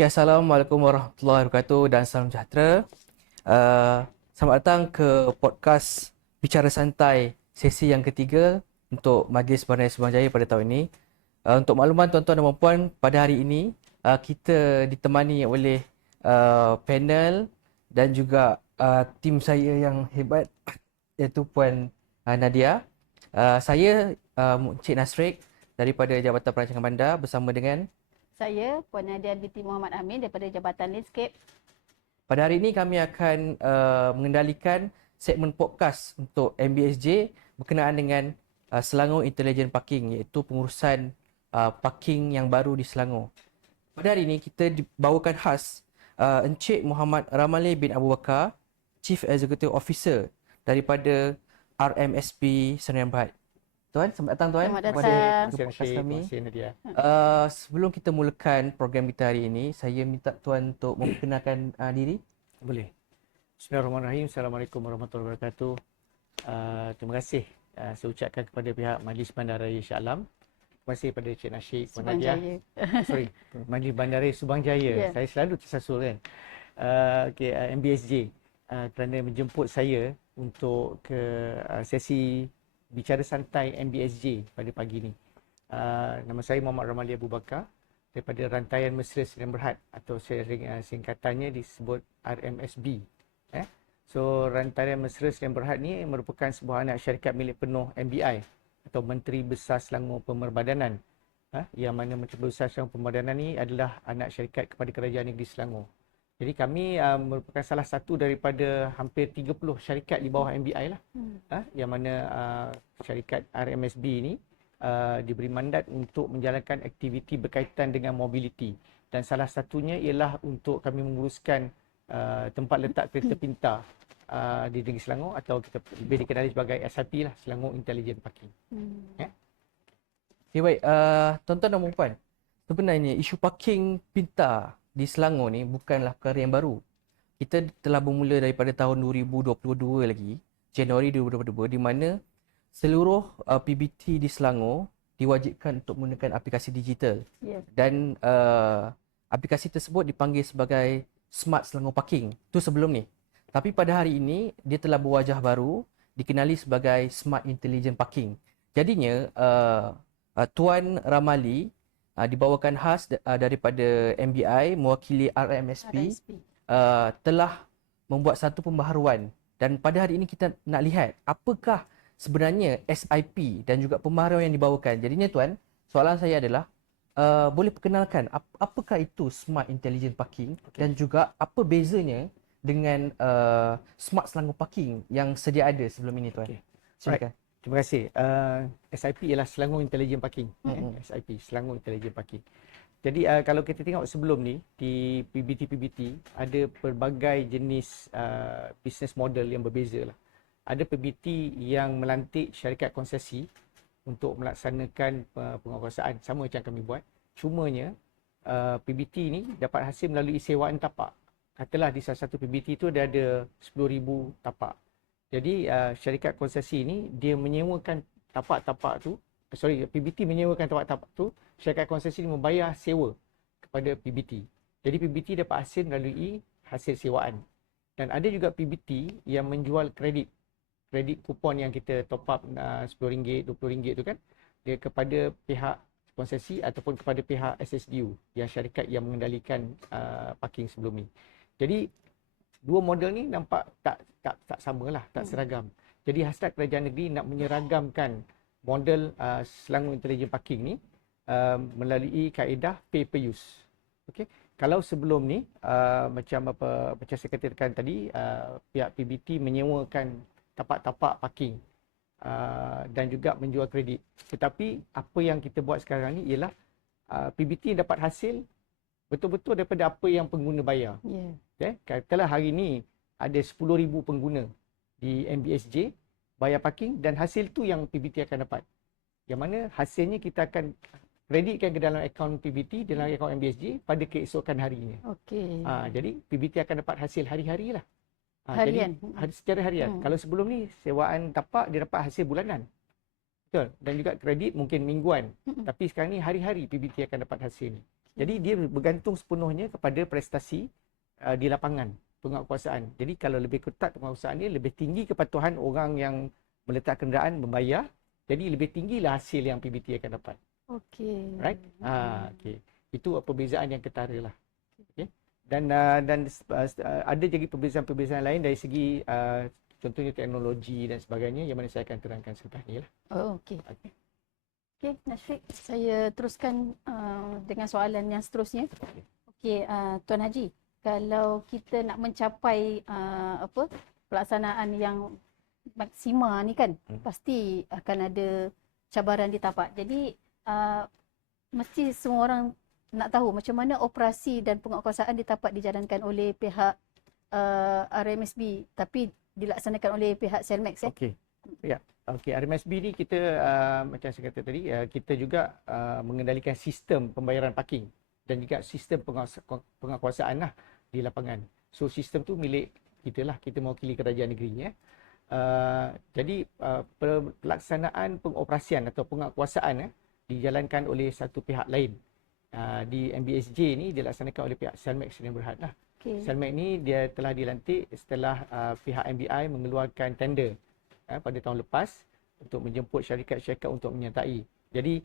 Okay, Assalamualaikum warahmatullahi wabarakatuh dan salam sejahtera. Selamat datang ke podcast Bicara Santai sesi yang ketiga untuk Majlis Bandaraya Subang Jaya pada tahun ini. Untuk makluman tuan-tuan dan puan-puan, pada hari ini kita ditemani oleh panel dan juga tim saya yang hebat iaitu Puan Nadia. Saya Encik Nasrik daripada Jabatan Perancangan Bandar bersama dengan Saya, Puan Nadia binti Muhammad Amin daripada Jabatan Landscape. Pada hari ini kami akan mengendalikan segmen podcast untuk MBSJ berkenaan dengan Selangor Intelligent Parking, iaitu pengurusan parking yang baru di Selangor. Pada hari ini kita dibawakan khas Encik Muhammad Ramali bin Abu Bakar, Chief Executive Officer daripada RMSP Senayan Berhad. Tuan, selamat datang tuan. Selamat kepada datang. podcast kami. Terima kasih Nadia. Sebelum kita mulakan program kita hari ini, saya minta tuan untuk memperkenalkan diri. Boleh. Bismillahirrahmanirrahim. Assalamualaikum warahmatullahi wabarakatuh. Terima kasih saya ucapkan kepada pihak Majlis Bandaraya Shah Alam. Terima kasih kepada Cik Nasheed, Puan Subang Nadia. Jaya. Sorry, Majlis Bandaraya Subang Jaya. Yeah. Saya selalu tersasul kan. MBSJ kerana menjemput saya untuk ke sesi Bicara Santai MBSJ pada pagi ni. Nama saya Muhammad Ramali Abu Bakar daripada Rantaian Mesra Senayan Berhad atau singkatannya disebut RMSB. So Rantaian Mesra Senayan Berhad ni merupakan sebuah anak syarikat milik penuh MBI atau Menteri Besar Selangor Pemerbadanan. Yang mana Menteri Besar Selangor Pemerbadanan ni adalah anak syarikat kepada Kerajaan Negeri Selangor. Jadi kami merupakan salah satu daripada hampir 30 syarikat di bawah MBI lah. Yang mana syarikat RMSB ni diberi mandat untuk menjalankan aktiviti berkaitan dengan mobility. Dan salah satunya ialah untuk kami menguruskan tempat letak kereta pintar di Negeri Selangor atau kita lebih dikenali sebagai SIP lah, Selangor Intelligent Parking. Okay, baik. Tuan-tuan dan puan-puan, sebenarnya isu parking pintar di Selangor ni bukanlah perkara yang baru. Kita telah bermula daripada tahun 2022 lagi, Januari 2022, di mana seluruh PBT di Selangor diwajibkan untuk menggunakan aplikasi digital. Yeah. Dan aplikasi tersebut dipanggil sebagai Smart Selangor Parking. Itu sebelum ni. Tapi pada hari ini, dia telah berwajah baru, dikenali sebagai Smart Intelligent Parking. Jadinya, Tuan Ramali dibawakan khas daripada MBI mewakili RMSP telah membuat satu pembaharuan, dan pada hari ini kita nak lihat apakah sebenarnya SIP dan juga pembaharuan yang dibawakan. Jadinya tuan, soalan saya adalah boleh perkenalkan apakah itu Smart Intelligent Parking dan juga apa bezanya dengan Smart Selangor Parking yang sedia ada sebelum ini tuan. Silakan. Terima kasih. SIP ialah Selangor Intelligent Parking. SIP, Selangor Intelligent Parking. Jadi kalau kita tengok sebelum ni, di PBT ada pelbagai jenis business model yang berbeza lah. Ada PBT yang melantik syarikat konsesi untuk melaksanakan penguasaan sama macam kami buat. Cumanya PBT ni dapat hasil melalui sewaan tapak. Katalah di salah satu PBT tu dia ada 10,000 tapak. Jadi syarikat konsesi ni dia menyewakan tapak-tapak tu, PBT menyewakan tapak-tapak tu, syarikat konsesi ni membayar sewa kepada PBT. Jadi PBT dapat hasil melalui hasil sewaan. Dan ada juga PBT yang menjual kredit kupon yang kita top up RM10, RM20 tu kan, dia kepada pihak konsesi ataupun kepada pihak SSDU yang syarikat yang mengendalikan parking sebelum ni. Jadi dua model ni nampak tak samalah, tak seragam. Jadi hasrat kerajaan negeri nak menyeragamkan model Selangor Intelligent Parking ni melalui kaedah pay per use. Okey. Kalau sebelum ni macam saya katakan tadi, pihak PBT menyewakan tapak-tapak parking dan juga menjual kredit. Tetapi apa yang kita buat sekarang ni ialah PBT dapat hasil betul-betul daripada apa yang pengguna bayar. Katalah hari ni ada 10,000 pengguna di MBSJ bayar parking dan hasil tu yang PBT akan dapat. Yang mana hasilnya kita akan kreditkan ke dalam akaun PBT, dalam akaun MBSJ pada keesokan harinya. Okey. Jadi PBT akan dapat hasil hari-hari lah. Harian. Jadi secara harian. Kalau sebelum ni sewaan tapak dia dapat hasil bulanan. Betul. Dan juga kredit mungkin mingguan. Tapi sekarang ni hari-hari PBT akan dapat hasil ni. Jadi dia bergantung sepenuhnya kepada prestasi di lapangan penguatkuasaan. Jadi kalau lebih ketat penguatkuasaan dia, lebih tinggi kepatuhan orang yang meletak kenderaan membayar, jadi lebih tinggilah hasil yang PBT akan dapat. Okey. Right? Okey. Itu perbezaan yang ketara lah. Okey. Dan ada jadi perbezaan-perbezaan lain dari segi contohnya teknologi dan sebagainya yang mana saya akan terangkan selepas ni lah. Oh, okey. Okey. Okey, Nashfiq, saya teruskan dengan soalan yang seterusnya. Okey, Tuan Haji, kalau kita nak mencapai pelaksanaan yang maksima ni kan, pasti akan ada cabaran di tapak. Jadi mesti semua orang nak tahu macam mana operasi dan penguatkuasaan di tapak dijalankan oleh pihak RMSB tapi dilaksanakan oleh pihak Selmex. Okey. Ya. Okey, RMSB ni kita macam saya kata tadi, kita juga mengendalikan sistem pembayaran parking dan juga sistem penguatkuasaan lah di lapangan. So sistem tu milik kita lah, kita mewakili kerajaan negeri ya. Jadi pelaksanaan pengoperasian atau penguatkuasaan dijalankan oleh satu pihak lain. Di MBSJ ni dilaksanakan oleh pihak Selmex Sdn Bhd lah. Okay. Selmex ni dia telah dilantik setelah pihak MBI mengeluarkan tender pada tahun lepas untuk menjemput syarikat-syarikat untuk menyertai. Jadi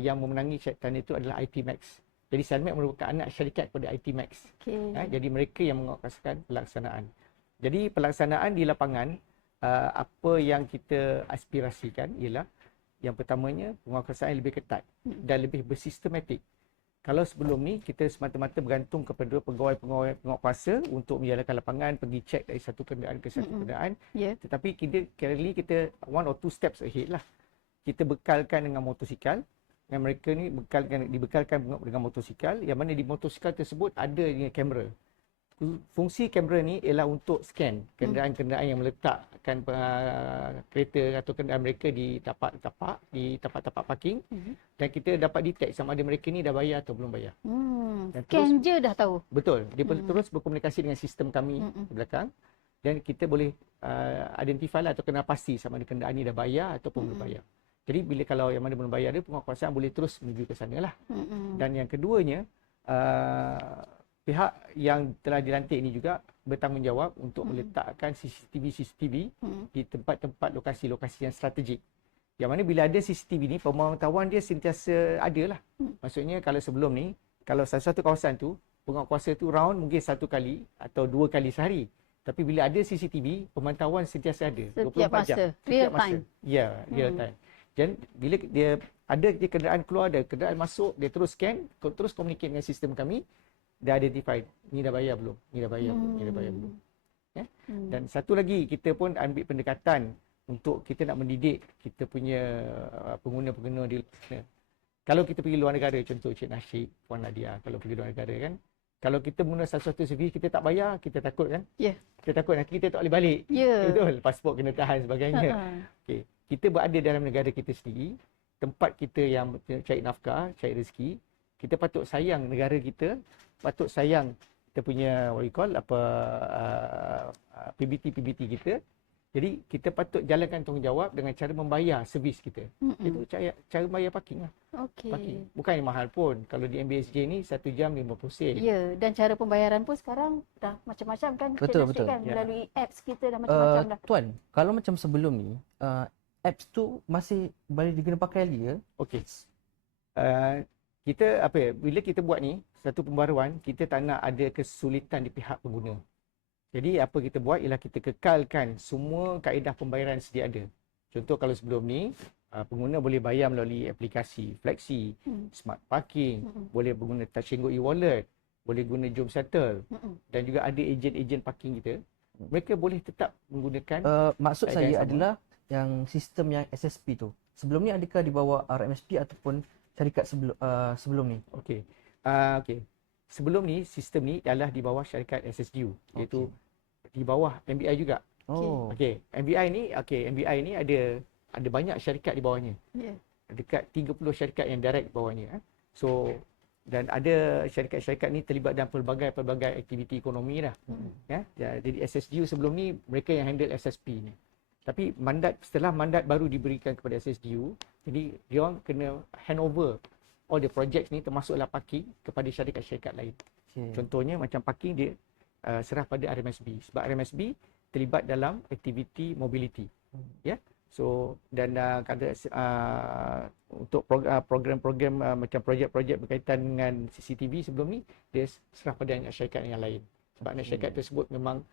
yang memenangi tender itu adalah IT Max. Jadi Selmex merupakan anak syarikat kepada IT Max. Okay. Jadi mereka yang menguatkuasakan pelaksanaan. Jadi pelaksanaan di lapangan, apa yang kita aspirasikan ialah yang pertamanya penguatkuasaan lebih ketat dan lebih bersistematik. Kalau sebelum ni kita semata-mata bergantung kepada pegawai-pegawai penguatkuasa untuk menjalankan lapangan, pergi cek dari satu kenderaan ke satu kenderaan. Yeah. Tetapi kita one or two steps ahead lah. Kita bekalkan dengan motosikal. Dan mereka ni dibekalkan dengan motosikal, yang mana di motosikal tersebut ada kamera. Fungsi kamera ni ialah untuk scan kenderaan-kenderaan yang meletakkan kereta atau kenderaan mereka di tapak-tapak parking, dan kita dapat detect sama ada mereka ni dah bayar atau belum bayar. Scan je dah tahu. Betul. Dia terus berkomunikasi dengan sistem kami di belakang, dan kita boleh identify lah atau kenal pasti sama ada kenderaan ni dah bayar ataupun belum bayar. Jadi bila kalau yang mana belum bayar dia, penguatkuasaan boleh terus menuju ke sana lah. Dan yang keduanya, pihak yang telah dilantik ini juga bertanggungjawab untuk meletakkan CCTV di tempat-tempat lokasi-lokasi yang strategik. Yang mana bila ada CCTV ni, pemantauan dia sentiasa ada lah. Maksudnya kalau sebelum ni, kalau satu kawasan tu, penguatkuasa tu round mungkin 1 kali atau 2 kali sehari. Tapi bila ada CCTV, pemantauan sentiasa ada. Setiap 24 jam. masa, real time. Ya, real time. Dan bila dia ada kenderaan keluar, ada kenderaan masuk, dia terus scan, terus communicate dengan sistem kami, dah identify, ni dah bayar belum, ni dah bayar belum, ni dah bayar belum. Ya? Dan satu lagi, kita pun ambil pendekatan untuk kita nak mendidik kita punya pengguna-pengguna di luar sana. Kalau kita pergi luar negara, contoh Cik Nashik, Puan Nadia, kalau pergi luar negara kan, kalau kita menggunakan satu-satu servis, kita tak bayar, kita takut kan? Ya. Kita takut nanti kita tak boleh balik. Ya. Betul, pasport kena tahan sebagainya. Okay. Kita berada dalam negara kita sendiri, tempat kita yang cari nafkah, cari rezeki, kita patut sayang negara kita, patut sayang kita punya PBT kita. Jadi kita patut jalankan tanggungjawab dengan cara membayar servis kita. Itu cara bayar parking lah. Okey. Parking. Bukan yang mahal pun. Kalau di MBSJ ni 1 jam 50 sen. Ya, dan cara pembayaran pun sekarang dah macam-macam kan. Betul, Kita betul. kan, Ya. melalui apps kita dah macam-macam dah. Tuan, kalau macam sebelum ni, apps tu masih boleh diguna pakai lagi ke? Okey. Kita bila kita buat ni satu pembaruan, kita tak nak ada kesulitan di pihak pengguna. Jadi apa kita buat ialah kita kekalkan semua kaedah pembayaran sedia ada. Contoh kalau sebelum ni pengguna boleh bayar melalui aplikasi Flexi, Smart Parking, boleh guna Touch 'n Go e-wallet, boleh guna Jom Settle, dan juga ada ejen-ejen parking kita. Mereka boleh tetap menggunakan Maksud kaedah saya yang sama. adalah yang sistem yang SSP tu. Sebelum ni adakah di bawah RMSP ataupun syarikat sebelum ni? Okey. Okey. Sebelum ni sistem ni adalah di bawah syarikat SSDU, iaitu di bawah MBI juga. Oh. Okey, MBI ni ada banyak syarikat di bawahnya. Ya. Dekat 30 syarikat yang direct di bawahnya. So dan ada syarikat-syarikat ni terlibat dalam pelbagai aktiviti ekonomi dah. Ya. Jadi SSDU sebelum ni mereka yang handle SSP ni. Tapi setelah mandat baru diberikan kepada SSDU, jadi dia orang kena hand over all the projects ni termasuklah parking kepada syarikat-syarikat lain. Okay. Contohnya macam parking dia serah pada RMSB sebab RMSB terlibat dalam aktiviti mobility. Ya. So dan untuk program-program macam projek-projek berkaitan dengan CCTV sebelum ni dia serah pada anak syarikat yang lain. Sebab anak syarikat tersebut memang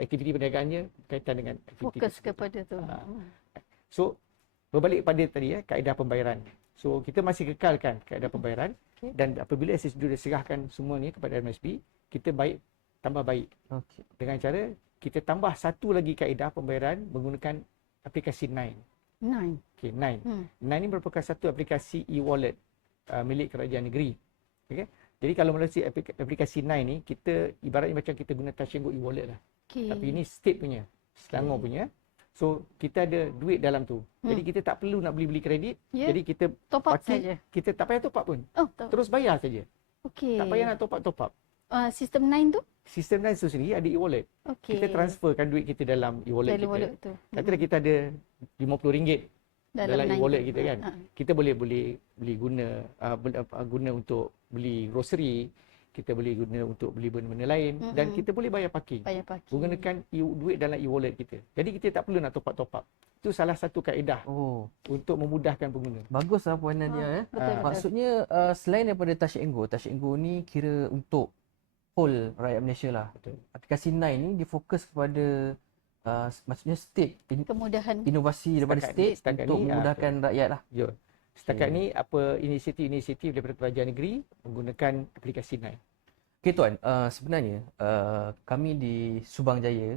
aktiviti perniagaannya berkaitan dengan aktiviti Fokus tersebut. kepada tu. So berbalik pada tadi kaedah pembayaran. So kita masih kekalkan kaedah pembayaran dan apabila SSD diserahkan semua ni kepada RMSB, kita tambah baik. Okay. Dengan cara kita tambah satu lagi kaedah pembayaran menggunakan aplikasi Nine. Nine. Okey, Nine. Nine ni merupakan satu aplikasi e-wallet milik kerajaan negeri. Okey. Jadi kalau melalui aplikasi Nine ni, kita ibaratnya macam kita guna Touch 'n Go e-wallet lah. Okay. Tapi ini state punya, Selangor punya. So kita ada duit dalam tu. Jadi kita tak perlu nak beli kredit. Ya. Jadi kita Top up pakai, saja. kita tak payah top up pun. Oh, top. Terus bayar saja. Okey. Tak payah nak top up. Sistem Nine tu? Sistem Nine tu sendiri ada e-wallet. Okey. Kita transferkan duit kita dalam e-wallet Dalam kita. wallet tu. Katalah kita ada RM50 dalam Nine e-wallet tu. kita kan. Kita boleh beli guna untuk beli grocery, kita boleh guna untuk beli benda-benda lain dan kita boleh bayar parking. Bayar parking. Menggunakan duit dalam e-wallet kita. Jadi kita tak perlu nak top up. Itu salah satu kaedah untuk memudahkan pengguna. Baguslah Puan Nadia. Betul. Maksudnya selain daripada Touch 'n Go ni kira untuk whole rakyat Malaysia lah. Betul. Aplikasi Nine ni dia fokus kepada maksudnya state Kemudahan. inovasi daripada state untuk memudahkan rakyat lah. Ya. Setakat ni apa inisiatif daripada kerajaan negeri menggunakan aplikasi Nine. Okey Tuan, sebenarnya kami di Subang Jaya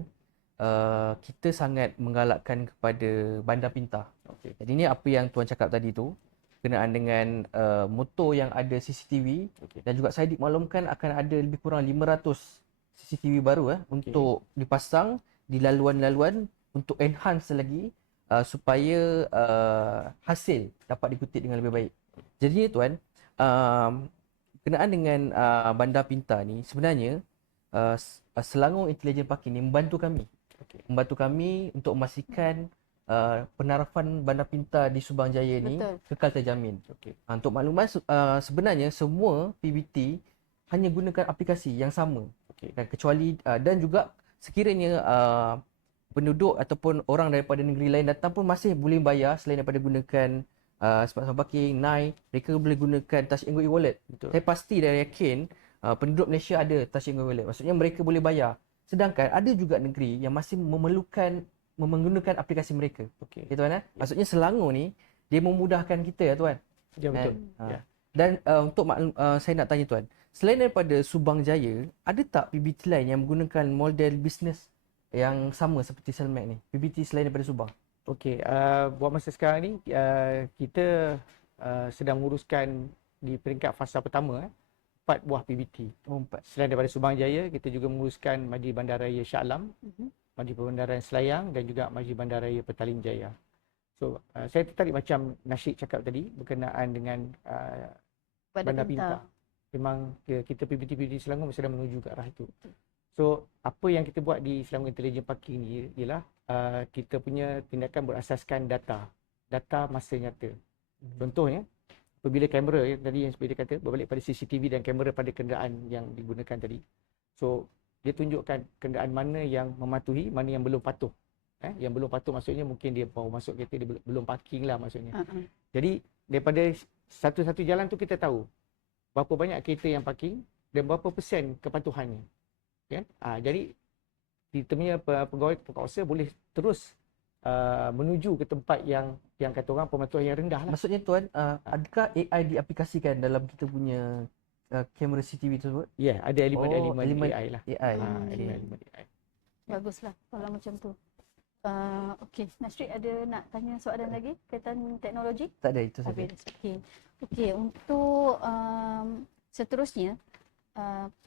kita sangat menggalakkan kepada bandar pintar. Okey. Jadi ni apa yang Tuan cakap tadi tu berkenaan dengan motor yang ada CCTV dan juga saya dimaklumkan akan ada lebih kurang 500 CCTV baru untuk dipasang di laluan-laluan untuk enhance lagi supaya hasil dapat dikutip dengan lebih baik. Jadi Tuan, berkenaan dengan bandar pintar ni sebenarnya Selangor Intelligent Parking ni membantu kami. Membantu kami untuk memastikan penarafan bandar pintar di Subang Jaya ni kekal terjamin. Untuk makluman sebenarnya semua PBT hanya gunakan aplikasi yang sama. Dan kecuali dan juga sekiranya penduduk ataupun orang daripada negeri lain datang pun masih boleh bayar selain daripada gunakan smart parking, Nine, mereka boleh gunakan Touch 'n Go e-wallet. Saya pasti dan yakin penduduk Malaysia ada Touch 'n Go e-wallet. Maksudnya mereka boleh bayar. Sedangkan ada juga negeri yang masih menggunakan aplikasi mereka. Okay, Tuan. Maksudnya Selangor ni dia memudahkan kita Tuan. Ya betul. Dan untuk saya nak tanya Tuan, selain daripada Subang Jaya, ada tak PBT lain yang menggunakan model bisnes yang sama seperti Selmac ni? PBT selain daripada Subang? Okey, buat masa sekarang ni kita sedang menguruskan di peringkat fasa pertama 4 buah PBT. 4. Selain daripada Subang Jaya, kita juga menguruskan Majlis Bandaraya Shah Alam, Majlis Perbandaran Selayang dan juga Majlis Bandaraya Petaling Jaya. So, saya tertarik macam Nasyid cakap tadi berkenaan dengan bandar pintar. Memang kita PBT Selangor sedang menuju ke arah itu. So, apa yang kita buat di Selangor Intelligent Parking ni ialah kita punya tindakan berasaskan data masa nyata. Contohnya, apabila kamera tadi yang seperti dia kata, berbalik pada CCTV dan kamera pada kenderaan yang digunakan tadi. So, dia tunjukkan kenderaan mana yang mematuhi, mana yang belum patuh. Yang belum patuh maksudnya mungkin dia baru masuk kereta, dia belum parking lah maksudnya. Jadi, daripada satu-satu jalan tu kita tahu berapa banyak kereta yang parking dan berapa persen kepatuhannya. Kan? Jadi kita punya pegawai penguasa boleh terus menuju ke tempat yang kata orang pematuhan yang rendah lah. Maksudnya Tuan, adakah AI diaplikasikan dalam kita punya kamera CCTV tersebut? Ya, ada elemen AI lah. AI. Elemen AI. Baguslah kalau macam tu. Okey, Nasyid ada nak tanya soalan lagi kaitan teknologi? Tak ada, itu saja. Habis. Okey, untuk seterusnya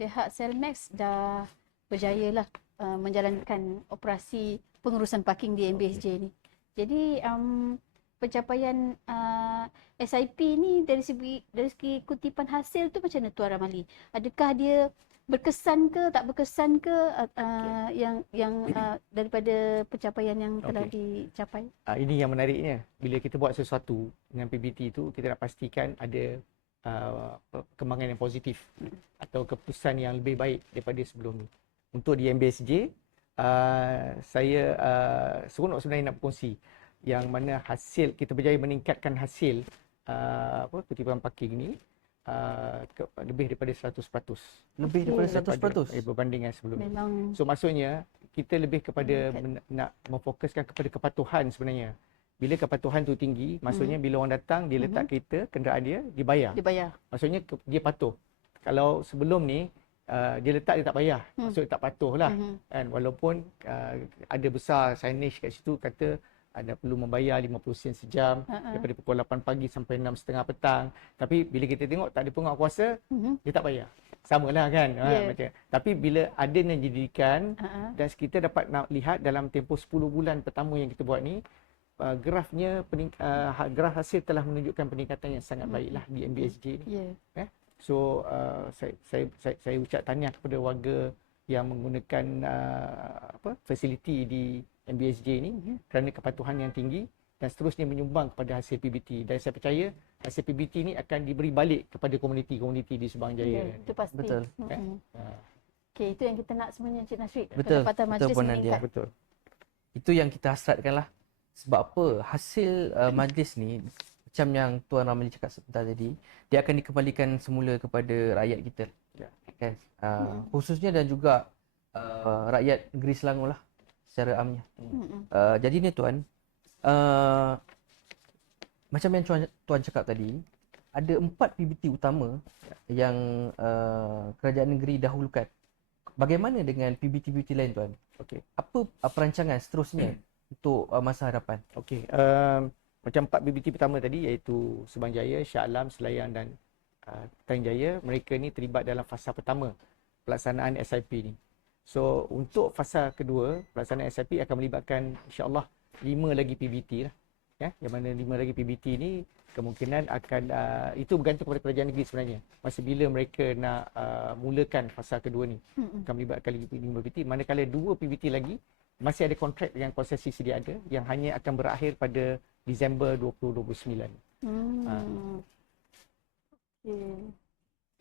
pihak Selmax dah berjaya lah menjalankan operasi pengurusan parking di MBSJ ni. Jadi pencapaian SIP ni dari segi kutipan hasil tu macam mana Tuan Ramali? Adakah dia berkesan ke tak berkesan ke daripada pencapaian yang telah dicapai? Ini yang menariknya. Bila kita buat sesuatu dengan PBT itu, kita nak pastikan ada perkembangan yang positif atau keputusan yang lebih baik daripada sebelum ni. Untuk di MBSJ, saya seronok sebenarnya nak berkongsi yang mana hasil kita berjaya meningkatkan hasil kutipan parking ni lebih daripada 100%. Lebih daripada 100%. Berbanding dengan sebelum ni. Memang So maksudnya kita lebih kepada nak memfokuskan kepada kepatuhan sebenarnya. Bila kepatuhan tu tinggi, maksudnya bila orang datang, dia letak kereta, kenderaan dia, dibayar. Maksudnya dia patuh. Kalau sebelum ni, dia letak, dia tak bayar. Maksudnya tak patuh lah. Kan? Walaupun ada besar signage kat situ kata ada perlu membayar 50 sen sejam daripada pukul 8 pagi sampai 6.30 petang. Tapi bila kita tengok tak ada penguatkuasa, dia tak bayar. Sama lah kan. Macam. Tapi bila ada yang didirikan dan kita dapat nak lihat dalam tempoh 10 bulan pertama yang kita buat ni, grafnya graf hasil telah menunjukkan peningkatan yang sangat baiklah di MBSJ ni. So saya ucap tahniah kepada warga yang menggunakan fasiliti di MBSJ ni kerana kepatuhan yang tinggi dan seterusnya menyumbang kepada hasil PBT. Dan saya percaya hasil PBT ni akan diberi balik kepada komuniti-komuniti di Subang Jaya. Itu pasti. Betul. Okey, itu yang kita nak sebenarnya Encik Nasrid. Betul. Pendapatan majlis Betul, meningkat. Betul. Itu yang kita hasratkan lah. Sebab apa? Hasil majlis ni, macam yang Tuan Ramli cakap sebentar tadi, dia akan dikembalikan semula kepada rakyat kita. Kan? Khususnya dan juga rakyat negeri Selangor lah secara amnya. Jadi ni Tuan, macam yang Tuan cakap tadi, ada 4 PBT utama yang kerajaan negeri dahulukan. Bagaimana dengan PBT-PBT lain Tuan? Okey. Apa perancangan seterusnya untuk masa hadapan? Okey. Macam 4 PBT pertama tadi iaitu Subang Jaya, Shah Alam, Selayang dan Petaling Jaya, mereka ni terlibat dalam fasa pertama pelaksanaan SIP ni. So untuk fasa kedua pelaksanaan SIP akan melibatkan insya-Allah 5 lagi PBT lah. Ya, yang mana 5 lagi PBT ni kemungkinan akan itu bergantung kepada kerajaan negeri sebenarnya. Masa bila mereka nak mulakan fasa kedua ni akan melibatkan 5 PBT, manakala 2 PBT lagi masih ada kontrak dengan konsesi sedia ada yang hanya akan berakhir pada Disember 2029.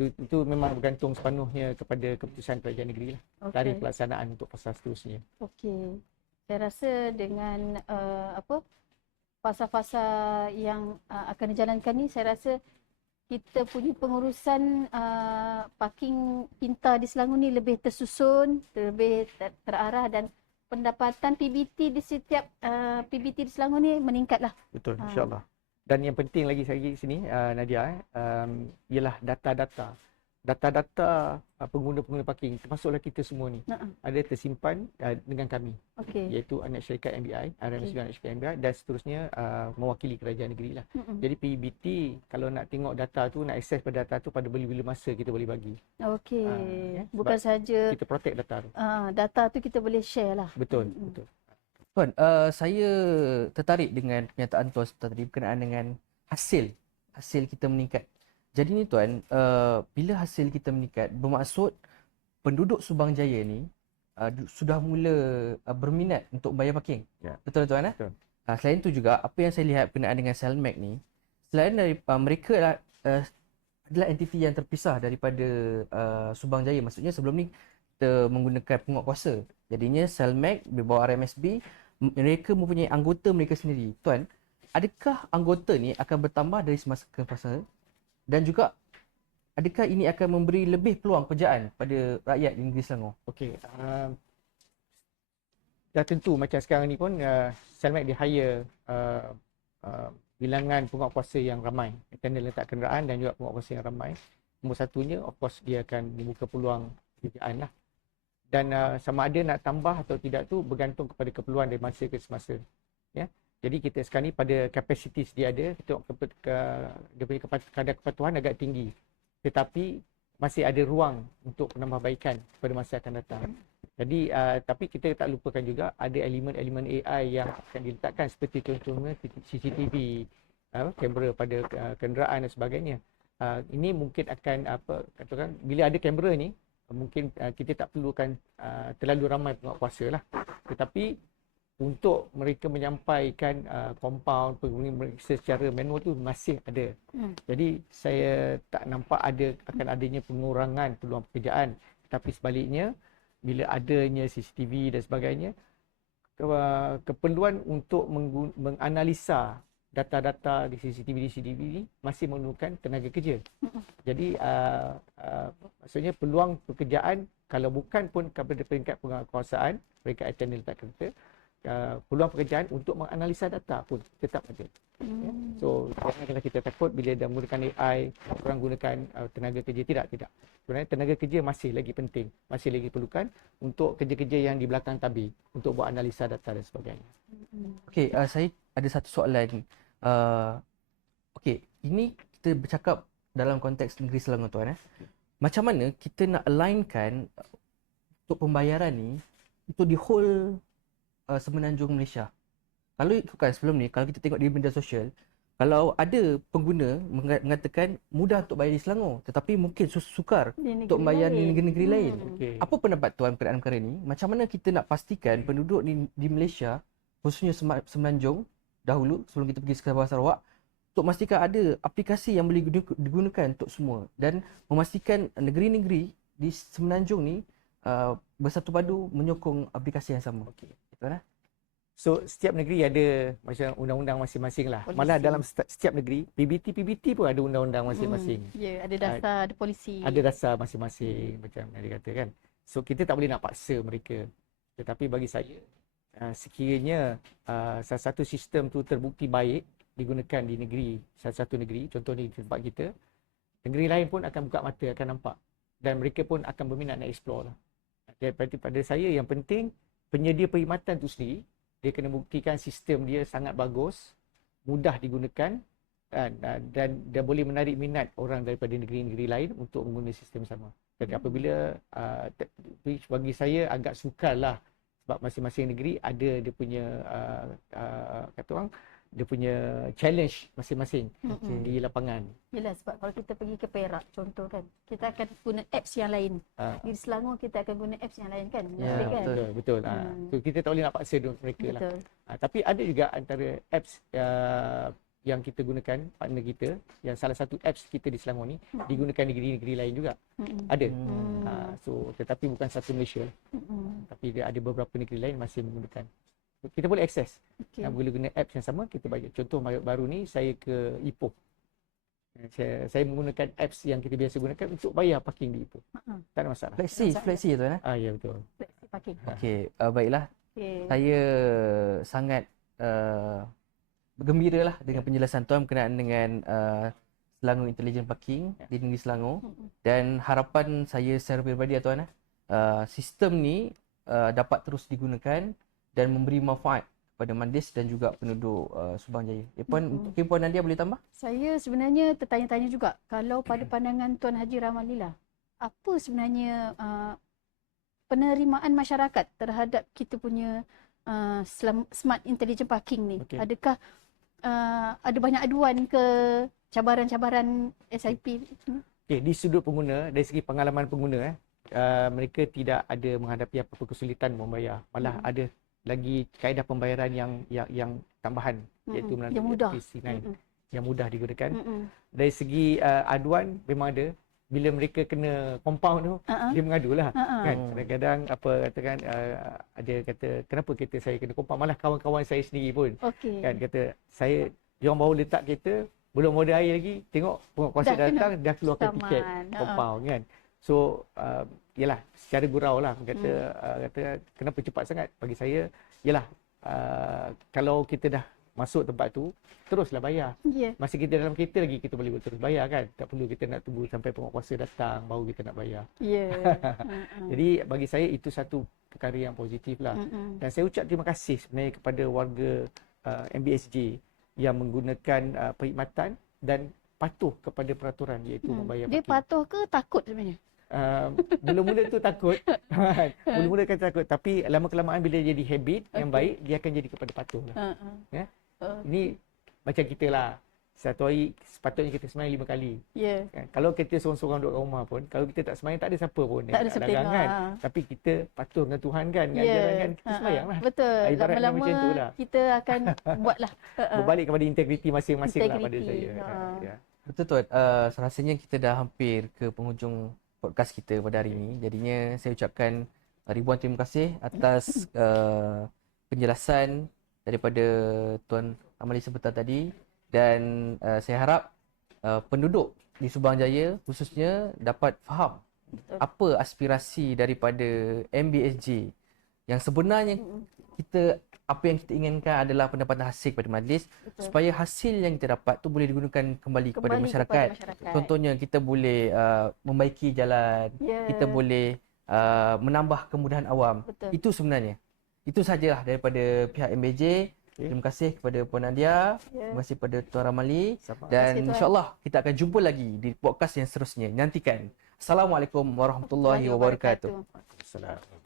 Itu memang bergantung sepenuhnya kepada keputusan kerajaan negeri lah dari pelaksanaan untuk fasa seterusnya. Okey. Saya rasa dengan fasa-fasa yang akan dijalankan ni, saya rasa kita punya pengurusan parking pintar di Selangor ni lebih tersusun, lebih terarah dan pendapatan PBT di setiap PBT di Selangor ni meningkatlah. Betul, insya-Allah. Dan yang penting lagi sekali sini Nadia ialah data-data pengguna-pengguna parking termasuklah kita semua ni ada tersimpan dengan kami, iaitu anak syarikat MBI, RMSB anak syarikat MBI dan seterusnya mewakili kerajaan negeri lah. Jadi PBT kalau nak tengok data tu, nak akses pada data tu pada bila-bila masa kita boleh bagi. Bukan saja kita protect data tu. Data tu kita boleh share lah. Betul. Tuan, saya tertarik dengan pernyataan Tuan sebentar tadi berkenaan dengan hasil kita meningkat. Jadi ni Tuan, bila hasil kita meningkat, bermaksud penduduk Subang Jaya ni sudah mula berminat untuk bayar parking. Betul Tuan? Betul. Selain tu juga, apa yang saya lihat berkenaan dengan Selmac ni, selain dari mereka adalah entiti yang terpisah daripada Subang Jaya. Maksudnya sebelum ni kita menggunakan penguatkuasa. Jadinya Selmac di bawah RMSB, mereka mempunyai anggota mereka sendiri. Tuan, adakah anggota ni akan bertambah dari semasa ke masa? Dan juga adakah ini akan memberi lebih peluang pekerjaan pada rakyat di negeri Selangor? Okey. Dah tentu macam sekarang ni pun Selmac di hire bilangan penguatkuasa yang ramai. Kerana letak kenderaan dan juga penguatkuasa yang ramai. Nombor satunya, of course, dia akan membuka peluang pekerjaan lah. Dan sama ada nak tambah atau tidak tu bergantung kepada keperluan dari masa ke semasa. Ya. Jadi kita sekarang ni pada kapasitas dia ada, kita dia punya kadar kepatuhan agak tinggi. Tetapi masih ada ruang untuk penambahbaikan pada masa akan datang. Jadi tapi kita tak lupakan juga ada elemen-elemen AI yang akan diletakkan seperti contohnya CCTV, kamera pada kenderaan dan sebagainya. Ini mungkin akan katakan bila ada kamera ni, mungkin kita tak perlukan terlalu ramai penguatkuasa lah. Tetapi untuk mereka menyampaikan compound mereka secara manual tu masih ada. Jadi saya tak nampak akan adanya pengurangan peluang pekerjaan. Tapi sebaliknya, bila adanya CCTV dan sebagainya, keperluan untuk menganalisa data-data di CCTV ni masih memerlukan tenaga kerja. Jadi maksudnya peluang pekerjaan kalau bukan pun kepada peringkat penguasaan, peringkat attendant letak kereta, peluang pekerjaan untuk menganalisa data pun tetap ada. Ya. So janganlah kita takut bila dah menggunakan AI, orang gunakan tenaga kerja. Tidak. Sebenarnya tenaga kerja masih lagi penting, masih lagi perlukan untuk kerja-kerja yang di belakang tabir untuk buat analisa data dan sebagainya. Okey, saya ada satu soalan. Okey, ini kita bercakap dalam konteks negeri Selangor tuan. Macam mana kita nak alignkan untuk pembayaran ni untuk di whole semenanjung Malaysia? Kalau ikutkan sebelum ni, kalau kita tengok di media sosial, kalau ada pengguna mengatakan mudah untuk bayar di Selangor, tetapi mungkin sukar untuk bayar di negeri-negeri lain. Okay. Apa pendapat tuan berkenaan perkara ni? Macam mana kita nak pastikan penduduk di Malaysia, khususnya semenanjung dahulu sebelum kita pergi ke Sabah Sarawak, untuk memastikan ada aplikasi yang boleh digunakan untuk semua dan memastikan negeri-negeri di semenanjung ni bersatu padu menyokong aplikasi yang sama. Okey, tuan. So setiap negeri ada macam undang-undang masing-masing lah. Polisi. Malah dalam setiap negeri, PBT pun ada undang-undang masing-masing. Ya, ada dasar, ada polisi. Ada dasar masing-masing macam yang dikatakan. So kita tak boleh nak paksa mereka. Tetapi bagi saya, sekiranya salah satu sistem tu terbukti baik digunakan di negeri, salah satu negeri, contohnya di tempat kita, negeri lain pun akan buka mata, akan nampak. Dan mereka pun akan berminat nak explore lah. Jadi pada saya yang penting, penyedia perkhidmatan tu sendiri, dia kena buktikan sistem dia sangat bagus, mudah digunakan dan dia boleh menarik minat orang daripada negeri-negeri lain untuk menggunakan sistem sama. Jadi apabila bagi saya agak sukar lah sebab masing-masing negeri ada dia punya kata orang dia punya challenge masing-masing di lapangan. Yelah, sebab kalau kita pergi ke Perak contoh kan, kita akan guna apps yang lain. Di Selangor kita akan guna apps yang lain kan. Ya, Kan? Betul. So, kita tak boleh nak paksa mereka Betul. lah. Tapi ada juga antara apps yang kita gunakan, partner kita, yang salah satu apps kita di Selangor ni digunakan negeri-negeri lain juga. Ada. So tetapi bukan satu Malaysia. Tapi dia ada beberapa negeri lain masih menggunakan. Kita boleh akses. Okay. Boleh guna apps yang sama, kita bayar. Contoh baru ni saya ke Ipoh. Saya menggunakan apps yang kita biasa gunakan untuk bayar parking di Ipoh. Tak ada masalah. Fleksi tuan. Ya betul. Fleksi parking. Okey, baiklah. Okay. Saya sangat bergembira lah dengan penjelasan tuan berkenaan dengan Selangor Intelligent Parking di negeri Selangor. Dan harapan saya secara peribadi tuan, sistem ni dapat terus digunakan dan memberi manfaat kepada Mandis dan juga penduduk Subang Jaya. Mungkin Puan Nadia boleh tambah? Saya sebenarnya tertanya-tanya juga, kalau pada pandangan Tuan Haji Ramalila, apa sebenarnya penerimaan masyarakat terhadap kita punya smart intelligent parking ni? Okay. Adakah ada banyak aduan ke cabaran-cabaran SIP? Okay, di sudut pengguna, dari segi pengalaman pengguna, mereka tidak ada menghadapi apa-apa kesulitan membayar. Malah ada lagi kaedah pembayaran yang tambahan, iaitu melalui yang mudah. PC9 yang mudah digunakan. Dari segi aduan memang ada. Bila mereka kena compound tu, dia mengadulah. Kan? Kadang-kadang katakan ada kata kenapa kereta saya kena compound, malah kawan-kawan saya sendiri pun. Kan kata saya diorang baru letak kereta, belum order air lagi, tengok penguasa datang dah keluarkan tiket compound kan. So yalah, secara gurau lah kata kenapa cepat sangat. Bagi saya yalah, kalau kita dah masuk tempat tu, teruslah bayar. Masa kita dalam kereta lagi kita boleh terus bayar kan. Tak perlu kita nak tunggu sampai penguasa datang baru kita nak bayar. Jadi bagi saya itu satu perkara yang positif lah. Dan saya ucap terima kasih sebenarnya kepada warga MBSJ yang menggunakan perkhidmatan dan patuh kepada peraturan, iaitu membayar parking. Dia patuh ke takut sebenarnya? Mula-mula tu takut. Mula-mula kan takut, tapi lama-kelamaan bila jadi habit yang baik, dia akan jadi kepada patuh lah. Ini macam kita lah. Satu hari sepatutnya kita sembahyang 5 kali. Ya. Kan? Kalau kita seorang-seorang duduk kat rumah pun, kalau kita tak sembahyang tak ada siapa pun Tak ada nak siapa larang tengok, kan. ha. Tapi kita patuh dengan Tuhan kan, dengan Ya. ajaran kan, kita sembahyang lah. Betul. Ibaratnya Lama-lama macam tu lah. kita akan buatlah. Berbalik kepada integriti masing-masing lah pada Integriti, saya. Ya. Betul Tuan. Rasanya kita dah hampir ke penghujung podcast kita pada hari ini. Jadinya saya ucapkan ribuan terima kasih atas penjelasan daripada Tuan Amali sebentar tadi, dan saya harap penduduk di Subang Jaya khususnya dapat faham apa aspirasi daripada MBSJ yang sebenarnya apa yang kita inginkan adalah pendapatan hasil kepada majlis. Betul. Supaya hasil yang kita dapat tu boleh digunakan kembali kepada masyarakat. Contohnya kita boleh membaiki jalan, Ya. kita boleh menambah kemudahan awam. Betul. Itu sebenarnya. Itu sajalah daripada pihak MBJ. Terima kasih kepada Puan Nadia, Ya. terima kasih kepada Tuan Ramali, Sama. dan Tuan. insya-Allah kita akan jumpa lagi di podcast yang seterusnya. Nantikan. Assalamualaikum warahmatullahi wabarakatuh. Assalamualaikum.